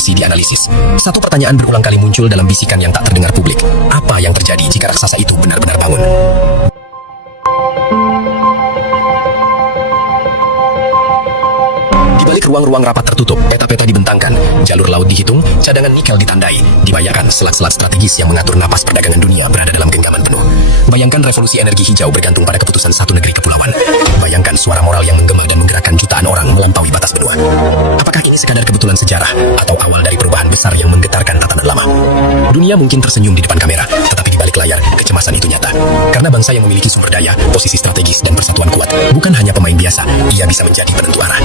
Diplomasi dianalisis. Satu pertanyaan berulang kali muncul dalam bisikan yang tak terdengar publik. Apa yang terjadi jika raksasa itu benar-benar bangun? Di balik ruang-ruang rapat tertutup, peta-peta dibentangkan, jalur laut dihitung, cadangan nikel ditandai, dibayangkan selat-selat strategis yang mengatur napas perdagangan dunia berada dalam genggaman penuh. Bayangkan revolusi energi hijau bergantung pada keputusan satu negeri kepulauan. Bayangkan suara moral yang menggema dan menggerakkan jutaan orang melampaui batas benua. Apakah ini sekadar kebetulan sejarah atau awal dari perubahan besar yang menggetarkan tatanan lama? Dunia mungkin tersenyum di depan kamera, tetapi di balik layar, kecemasan itu nyata. Karena bangsa yang memiliki sumber daya, posisi strategis, dan persatuan kuat bukan hanya pemain biasa, ia bisa menjadi penentu arah.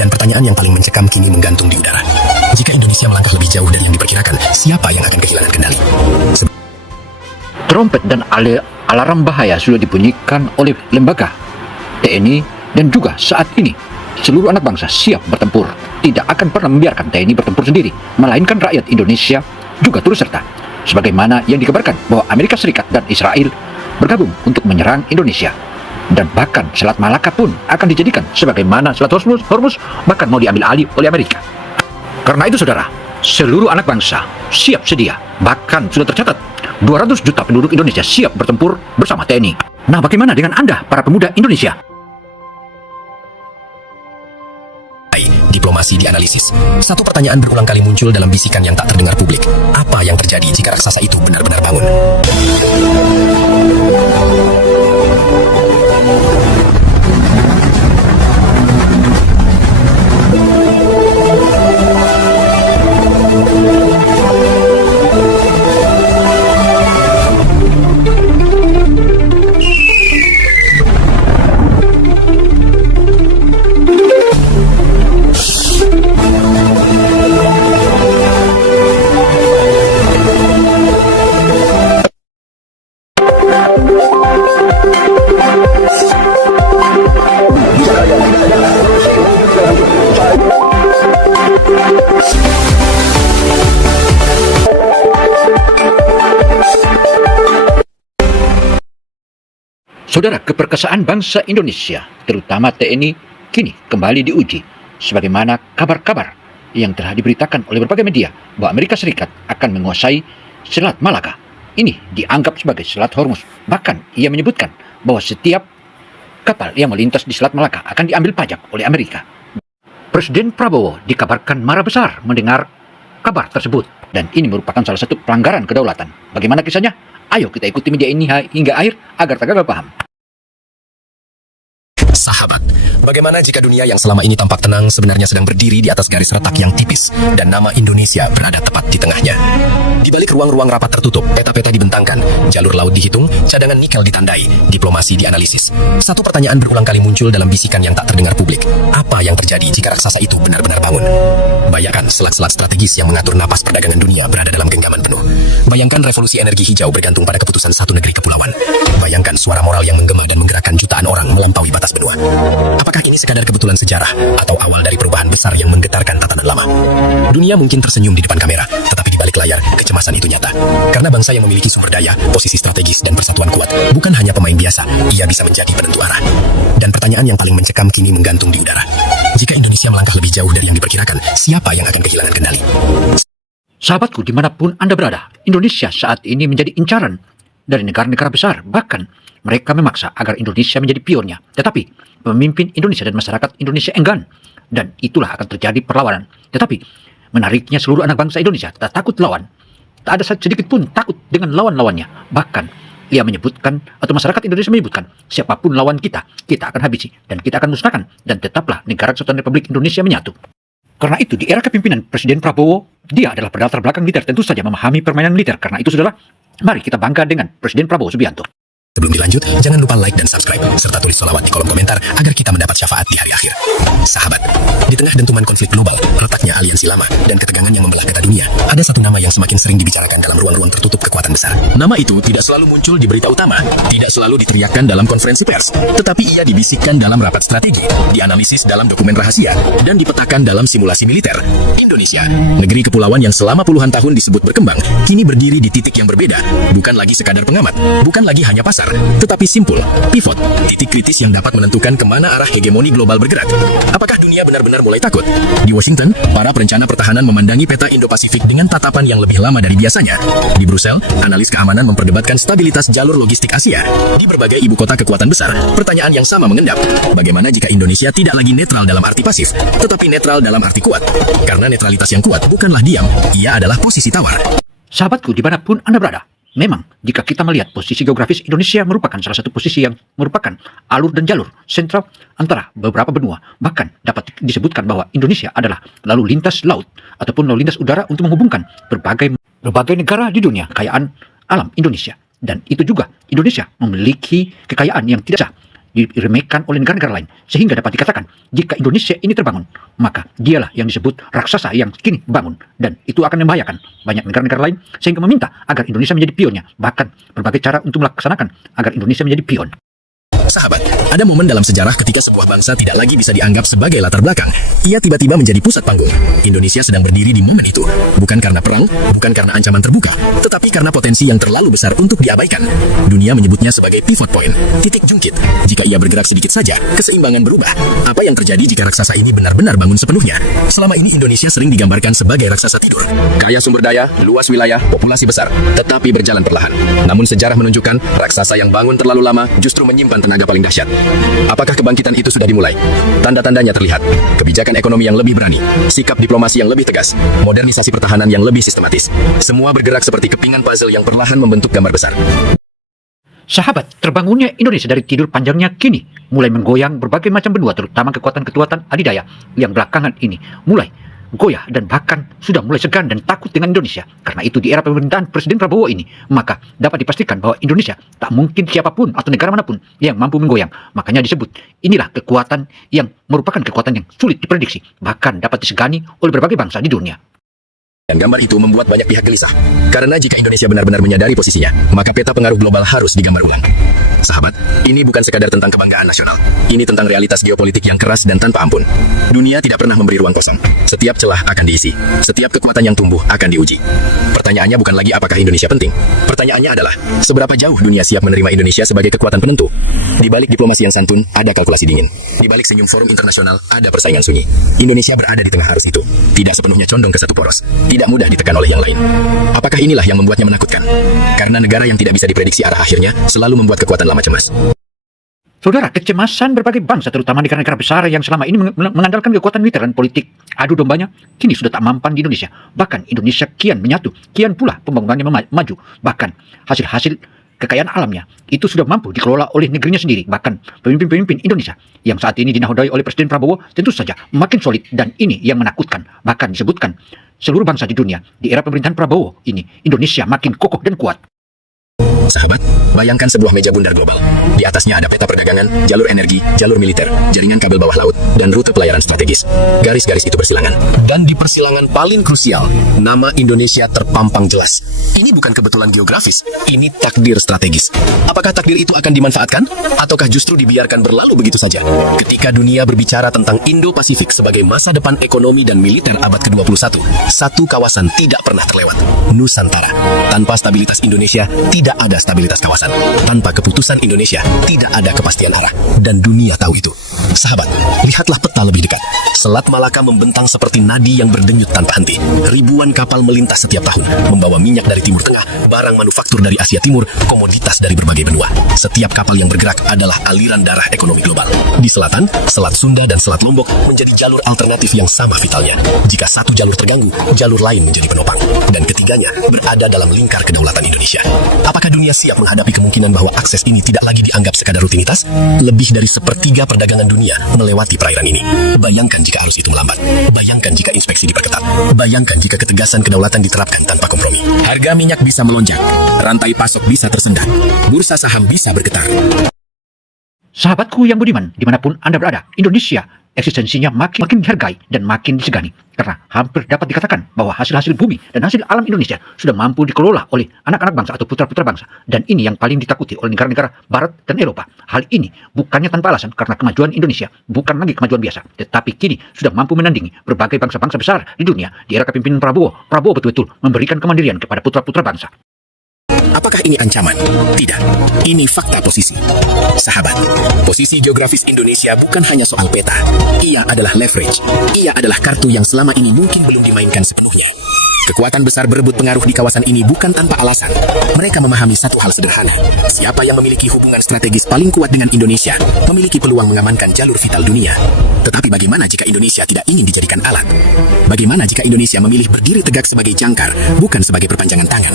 Dan pertanyaan yang paling mencekam kini menggantung di udara. Jika Indonesia melangkah lebih jauh dari yang diperkirakan, siapa yang akan kehilangan kendali? Trompet dan alarm bahaya sudah dibunyikan oleh lembaga TNI dan juga saat ini seluruh anak bangsa siap bertempur. Tidak akan pernah membiarkan TNI bertempur sendiri, melainkan rakyat Indonesia juga turut serta. Sebagaimana yang dikabarkan bahwa Amerika Serikat dan Israel bergabung untuk menyerang Indonesia. Dan bahkan Selat Malaka pun akan dijadikan sebagaimana Selat Hormuz bahkan mau diambil alih oleh Amerika. Karena itu saudara, seluruh anak bangsa siap sedia, bahkan sudah tercatat 200 juta penduduk Indonesia siap bertempur bersama TNI. Nah, bagaimana dengan Anda para pemuda Indonesia? Diplomasi dianalisis. Satu pertanyaan berulang kali muncul dalam bisikan yang tak terdengar publik. Apa yang terjadi jika raksasa itu benar-benar bangun? Saudara, keperkasaan bangsa Indonesia, terutama TNI, kini kembali diuji. Sebagaimana kabar-kabar yang telah diberitakan oleh berbagai media bahwa Amerika Serikat akan menguasai Selat Malaka. Ini dianggap sebagai Selat Hormuz. Bahkan ia menyebutkan bahwa setiap kapal yang melintas di Selat Malaka akan diambil pajak oleh Amerika. Presiden Prabowo dikabarkan marah besar mendengar kabar tersebut. Dan ini merupakan salah satu pelanggaran kedaulatan. Bagaimana kisahnya? Ayo kita ikuti media ini hingga akhir agar tak gagal paham. Sahabat, bagaimana jika dunia yang selama ini tampak tenang sebenarnya sedang berdiri di atas garis retak yang tipis dan nama Indonesia berada tepat di tengahnya? Di balik ruang-ruang rapat tertutup, peta-peta dibentangkan, jalur laut dihitung, cadangan nikel ditandai, diplomasi dianalisis. Satu pertanyaan berulang kali muncul dalam bisikan yang tak terdengar publik. Apa yang terjadi jika raksasa itu benar-benar bangun? Bayangkan selat-selat strategis yang mengatur napas perdagangan dunia berada dalam genggaman penuh. Bayangkan revolusi energi hijau bergantung pada keputusan satu negeri kepulauan. Bayangkan suara moral yang menggema dan menggerakkan jutaan orang melampaui batas benua. Apakah ini sekadar kebetulan sejarah atau awal dari perubahan besar yang menggetarkan tatanan lama? Dunia mungkin tersenyum di depan kamera, tetapi di balik layar, kecemasan itu nyata. Karena bangsa yang memiliki sumber daya, posisi strategis, dan persatuan kuat bukan hanya pemain biasa, ia bisa menjadi penentu arah. Dan pertanyaan yang paling mencekam kini menggantung di udara. Jika Indonesia melangkah lebih jauh dari yang diperkirakan, siapa yang akan kehilangan kendali? Sahabatku, dimanapun Anda berada, Indonesia saat ini menjadi incaran dari negara-negara besar. Bahkan mereka memaksa agar Indonesia menjadi pionnya. Tetapi pemimpin Indonesia dan masyarakat Indonesia enggan. Dan itulah akan terjadi perlawanan. Tetapi menariknya seluruh anak bangsa Indonesia tak takut lawan. Tak ada sedikit pun takut dengan lawan-lawannya. Bahkan ia menyebutkan, atau masyarakat Indonesia menyebutkan, siapapun lawan kita akan habisi. Dan kita akan musnahkan. Dan tetaplah negara Kesatuan Republik Indonesia menyatu. Karena itu, di era kepemimpinan Presiden Prabowo, dia adalah berlatar belakang militer, tentu saja memahami permainan militer. Karena itu, saudara, mari kita bangga dengan Presiden Prabowo Subianto. Sebelum dilanjut, jangan lupa like dan subscribe, serta tulis sholawat di kolom komentar agar kita mendapat syafaat di hari akhir. Sahabat, di tengah dentuman konflik global, retaknya aliansi lama, dan ketegangan yang membelah peta dunia, ada satu nama yang semakin sering dibicarakan dalam ruang-ruang tertutup kekuatan besar. Nama itu tidak selalu muncul di berita utama, tidak selalu diteriakkan dalam konferensi pers, tetapi ia dibisikkan dalam rapat strategi, dianalisis dalam dokumen rahasia, dan dipetakan dalam simulasi militer. Indonesia, negeri kepulauan yang selama puluhan tahun disebut berkembang, kini berdiri di titik yang berbeda, bukan lagi sekadar pengamat, bukan lagi hanya pasar, besar, tetapi simpul, pivot, titik kritis yang dapat menentukan kemana arah hegemoni global bergerak. Apakah dunia benar-benar mulai takut? Di Washington, para perencana pertahanan memandangi peta Indo-Pasifik dengan tatapan yang lebih lama dari biasanya. Di Brussels, analis keamanan memperdebatkan stabilitas jalur logistik Asia. Di berbagai ibu kota kekuatan besar, pertanyaan yang sama mengendap. Bagaimana jika Indonesia tidak lagi netral dalam arti pasif, tetapi netral dalam arti kuat? Karena netralitas yang kuat bukanlah diam, ia adalah posisi tawar. Sahabatku, dimanapun Anda berada, memang jika kita melihat posisi geografis Indonesia merupakan salah satu posisi yang merupakan alur dan jalur sentral antara beberapa benua. Bahkan dapat disebutkan bahwa Indonesia adalah lalu lintas laut ataupun lalu lintas udara untuk menghubungkan berbagai negara di dunia. Kekayaan alam Indonesia, dan itu juga Indonesia memiliki kekayaan yang tidak sah diremehkan oleh negara-negara lain, sehingga dapat dikatakan jika Indonesia ini terbangun, maka dialah yang disebut raksasa yang kini bangun, dan itu akan membahayakan banyak negara-negara lain, sehingga meminta agar Indonesia menjadi pionnya, bahkan berbagai cara untuk melaksanakan agar Indonesia menjadi pion. Sahabat, ada momen dalam sejarah ketika sebuah bangsa tidak lagi bisa dianggap sebagai latar belakang. Ia tiba-tiba menjadi pusat panggung. Indonesia sedang berdiri di momen itu. Bukan karena perang, bukan karena ancaman terbuka, tetapi karena potensi yang terlalu besar untuk diabaikan. Dunia menyebutnya sebagai pivot point, titik jungkit. Jika ia bergerak sedikit saja, keseimbangan berubah. Apa yang terjadi jika raksasa ini benar-benar bangun sepenuhnya? Selama ini Indonesia sering digambarkan sebagai raksasa tidur. Kaya sumber daya, luas wilayah, populasi besar, tetapi berjalan perlahan. Namun sejarah menunjukkan, raksasa yang bangun terlalu lama justru menyimpan tenaga paling dahsyat. Apakah kebangkitan itu sudah dimulai? Tanda-tandanya terlihat. Kebijakan ekonomi yang lebih berani, sikap diplomasi yang lebih tegas, modernisasi pertahanan yang lebih sistematis. Semua bergerak seperti kepingan puzzle yang perlahan membentuk gambar besar. Sahabat, terbangunnya Indonesia dari tidur panjangnya kini mulai menggoyang berbagai macam benua, terutama kekuatan-kekuatan adidaya yang belakangan ini mulai goyah dan bahkan sudah mulai segan dan takut dengan Indonesia. Karena itu di era pemerintahan Presiden Prabowo ini, maka dapat dipastikan bahwa Indonesia tak mungkin siapapun atau negara manapun yang mampu menggoyang. Makanya disebut inilah kekuatan yang merupakan kekuatan yang sulit diprediksi, bahkan dapat disegani oleh berbagai bangsa di dunia. Dan gambar itu membuat banyak pihak gelisah. Karena jika Indonesia benar-benar menyadari posisinya, maka peta pengaruh global harus digambar ulang. Sahabat, ini bukan sekadar tentang kebanggaan nasional. Ini tentang realitas geopolitik yang keras dan tanpa ampun. Dunia tidak pernah memberi ruang kosong. Setiap celah akan diisi. Setiap kekuatan yang tumbuh akan diuji. Pertanyaannya bukan lagi apakah Indonesia penting. Pertanyaannya adalah, seberapa jauh dunia siap menerima Indonesia sebagai kekuatan penentu? Di balik diplomasi yang santun, ada kalkulasi dingin. Di balik senyum forum internasional, ada persaingan sunyi. Indonesia berada di tengah arus itu. Tidak sepenuhnya condong ke satu poros. Tidak mudah ditekan oleh yang lain. Apakah inilah yang membuatnya menakutkan? Karena negara yang tidak bisa diprediksi arah akhirnya selalu membuat kekuatan lama cemas. Saudara, kecemasan berbagai bangsa, terutama negara-negara besar yang selama ini mengandalkan kekuatan militer dan politik adu dombanya, kini sudah tak mampan di Indonesia. Bahkan Indonesia kian menyatu, kian pula pembangunannya maju. Bahkan hasil-hasil kekayaan alamnya itu sudah mampu dikelola oleh negerinya sendiri. Bahkan pemimpin-pemimpin Indonesia yang saat ini dinakodai oleh Presiden Prabowo tentu saja makin solid, dan ini yang menakutkan. Bahkan disebutkan seluruh bangsa di dunia di era pemerintahan Prabowo ini, Indonesia makin kokoh dan kuat. Sahabat, bayangkan sebuah meja bundar global. Di atasnya ada peta perdagangan, jalur energi, jalur militer, jaringan kabel bawah laut, dan rute pelayaran strategis. Garis-garis itu bersilangan. Dan di persilangan paling krusial, nama Indonesia terpampang jelas. Ini bukan kebetulan geografis, ini takdir strategis. Apakah takdir itu akan dimanfaatkan? Ataukah justru dibiarkan berlalu begitu saja? Ketika dunia berbicara tentang Indo-Pasifik sebagai masa depan ekonomi dan militer abad ke-21, satu kawasan tidak pernah terlewat. Nusantara. Tanpa stabilitas Indonesia, tidak ada stabilitas kawasan. Tanpa keputusan Indonesia, tidak ada kepastian arah. Dan dunia tahu itu. Sahabat, lihatlah peta lebih dekat. Selat Malaka membentang seperti nadi yang berdenyut tanpa henti. Ribuan kapal melintas setiap tahun, membawa minyak dari Timur Tengah, barang manufaktur dari Asia Timur, komoditas dari berbagai benua. Setiap kapal yang bergerak adalah aliran darah ekonomi global. Di selatan, Selat Sunda dan Selat Lombok menjadi jalur alternatif yang sama vitalnya. Jika satu jalur terganggu, jalur lain menjadi penopang. Dan ketiganya berada dalam lingkar kedaulatan Indonesia. Apakah dunia siap menghadapi kemungkinan bahwa akses ini tidak lagi dianggap sekadar rutinitas? Lebih dari sepertiga perdagangan dunia melewati perairan ini. Bayangkan jika arus itu melambat. Bayangkan jika inspeksi diperketat. Bayangkan jika ketegasan kedaulatan diterapkan tanpa kompromi. Harga minyak bisa melonjak. Rantai pasok bisa tersendat. Bursa saham bisa bergetar. Sahabatku yang budiman, dimanapun Anda berada, Indonesia eksistensinya makin dihargai dan makin disegani. Karena hampir dapat dikatakan bahwa hasil-hasil bumi dan hasil alam Indonesia sudah mampu dikelola oleh anak-anak bangsa atau putra-putra bangsa. Dan ini yang paling ditakuti oleh negara-negara Barat dan Eropa. Hal ini bukannya tanpa alasan, karena kemajuan Indonesia bukan lagi kemajuan biasa, tetapi kini sudah mampu menandingi berbagai bangsa-bangsa besar di dunia. Di era kepemimpinan Prabowo betul-betul memberikan kemandirian kepada putra-putra bangsa. Apakah ini ancaman? Tidak. Ini fakta posisi. Sahabat, posisi geografis Indonesia bukan hanya soal peta. Ia adalah leverage. Ia adalah kartu yang selama ini mungkin belum dimainkan sepenuhnya. Kekuatan besar berebut pengaruh di kawasan ini bukan tanpa alasan. Mereka memahami satu hal sederhana. Siapa yang memiliki hubungan strategis paling kuat dengan Indonesia, memiliki peluang mengamankan jalur vital dunia. Tetapi bagaimana jika Indonesia tidak ingin dijadikan alat? Bagaimana jika Indonesia memilih berdiri tegak sebagai jangkar, bukan sebagai perpanjangan tangan?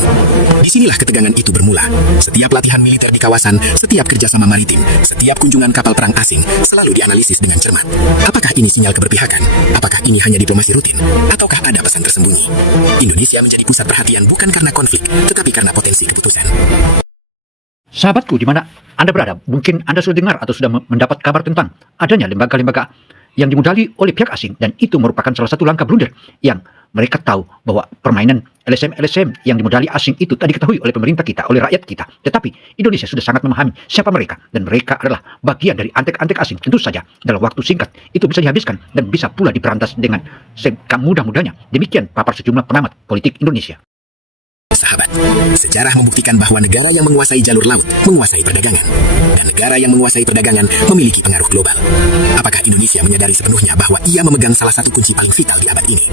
Disinilah ketegangan itu bermula. Setiap latihan militer di kawasan, setiap kerjasama maritim, setiap kunjungan kapal perang asing, selalu dianalisis dengan cermat. Apakah ini sinyal keberpihakan? Apakah ini hanya diplomasi rutin? Ataukah ada pesan tersembunyi? Indonesia menjadi pusat perhatian bukan karena konflik, tetapi karena potensi keputusan. Sahabatku, di mana Anda berada, mungkin Anda sudah dengar atau sudah mendapat kabar tentang adanya lembaga-lembaga yang dimodali oleh pihak asing, dan itu merupakan salah satu langkah blunder yang mereka tahu bahwa permainan LSM yang dimodali asing itu tak diketahui oleh pemerintah kita, oleh rakyat kita. Tetapi Indonesia sudah sangat memahami siapa mereka, dan mereka adalah bagian dari antek-antek asing. Tentu saja dalam waktu singkat itu bisa dihabiskan dan bisa pula diberantas dengan semudah-mudahnya. Demikian papar sejumlah pengamat politik Indonesia. Sahabat, sejarah membuktikan bahwa negara yang menguasai jalur laut menguasai perdagangan, dan negara yang menguasai perdagangan memiliki pengaruh global. Apakah Indonesia menyadari sepenuhnya bahwa ia memegang salah satu kunci paling vital di abad ini?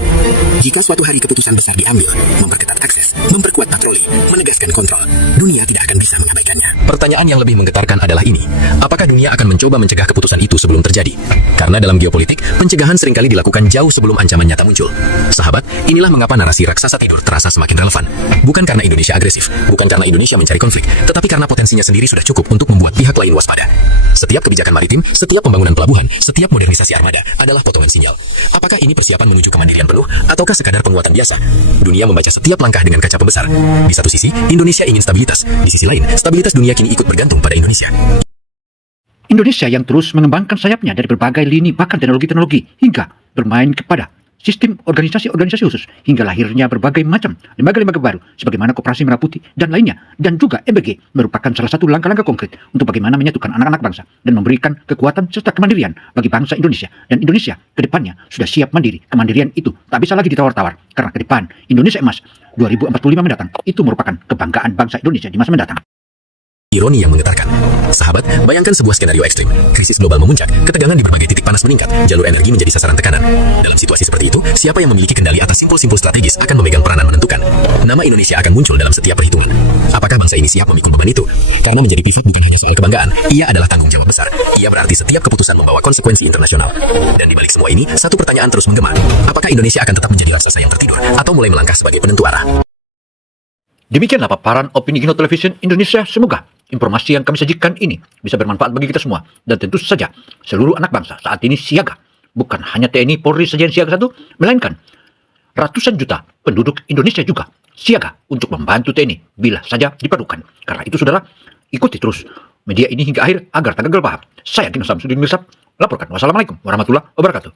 Jika suatu hari keputusan besar diambil, memperketat akses, memperkuat patroli, menegaskan kontrol, dunia tidak akan bisa mengabaikannya. Pertanyaan yang lebih menggetarkan adalah ini: apakah dunia akan mencoba mencegah keputusan itu sebelum terjadi? Karena dalam geopolitik, pencegahan seringkali dilakukan jauh sebelum ancaman nyata muncul. Sahabat, inilah mengapa narasi raksasa tidur terasa semakin relevan. Bukan karena Indonesia agresif, bukan karena Indonesia mencari konflik, tetapi karena potensinya sendiri sudah cukup untuk membuat pihak lain waspada. Setiap kebijakan maritim, setiap pembangunan pelabuhan, setiap modernisasi armada adalah potongan sinyal. Apakah ini persiapan menuju kemandirian penuh, ataukah sekadar penguatan biasa? Dunia membaca setiap langkah dengan kaca pembesar. Di satu sisi, Indonesia ingin stabilitas. Di sisi lain, stabilitas dunia kini ikut bergantung pada Indonesia. Indonesia yang terus mengembangkan sayapnya dari berbagai lini, bahkan teknologi-teknologi, hingga bermain kepada sistem organisasi-organisasi khusus, hingga lahirnya berbagai macam lembaga-lembaga baru sebagaimana Koperasi Merah Putih dan lainnya, dan juga MBG merupakan salah satu langkah-langkah konkret untuk bagaimana menyatukan anak-anak bangsa dan memberikan kekuatan serta kemandirian bagi bangsa Indonesia. Dan Indonesia ke depannya sudah siap mandiri. Kemandirian itu tak bisa lagi ditawar-tawar, karena ke depan Indonesia Emas 2045 mendatang itu merupakan kebanggaan bangsa Indonesia di masa mendatang. Ironi yang menggetarkan. Sahabat, bayangkan sebuah skenario ekstrim. Krisis global memuncak, ketegangan di berbagai titik panas meningkat, jalur energi menjadi sasaran tekanan. Dalam situasi seperti itu, siapa yang memiliki kendali atas simpul-simpul strategis akan memegang peranan menentukan. Nama Indonesia akan muncul dalam setiap perhitungan. Apakah bangsa ini siap memikul beban itu? Karena menjadi pivot bukan hanya soal kebanggaan, ia adalah tanggung jawab besar. Ia berarti setiap keputusan membawa konsekuensi internasional. Dan di balik semua ini, satu pertanyaan terus menggema. Apakah Indonesia akan tetap menjadi raksasa yang tertidur, atau mulai melangkah sebagai penentu arah? Demikianlah paparan opini Gino Television Indonesia. Semoga informasi yang kami sajikan ini bisa bermanfaat bagi kita semua. Dan tentu saja seluruh anak bangsa saat ini siaga. Bukan hanya TNI Polri saja yang siaga satu, melainkan ratusan juta penduduk Indonesia juga siaga untuk membantu TNI bila saja diperlukan. Karena itu saudara, ikuti terus media ini hingga akhir agar tak gagal paham. Saya Gino Samsudin Mirsad, laporkan. Wassalamualaikum warahmatullahi wabarakatuh.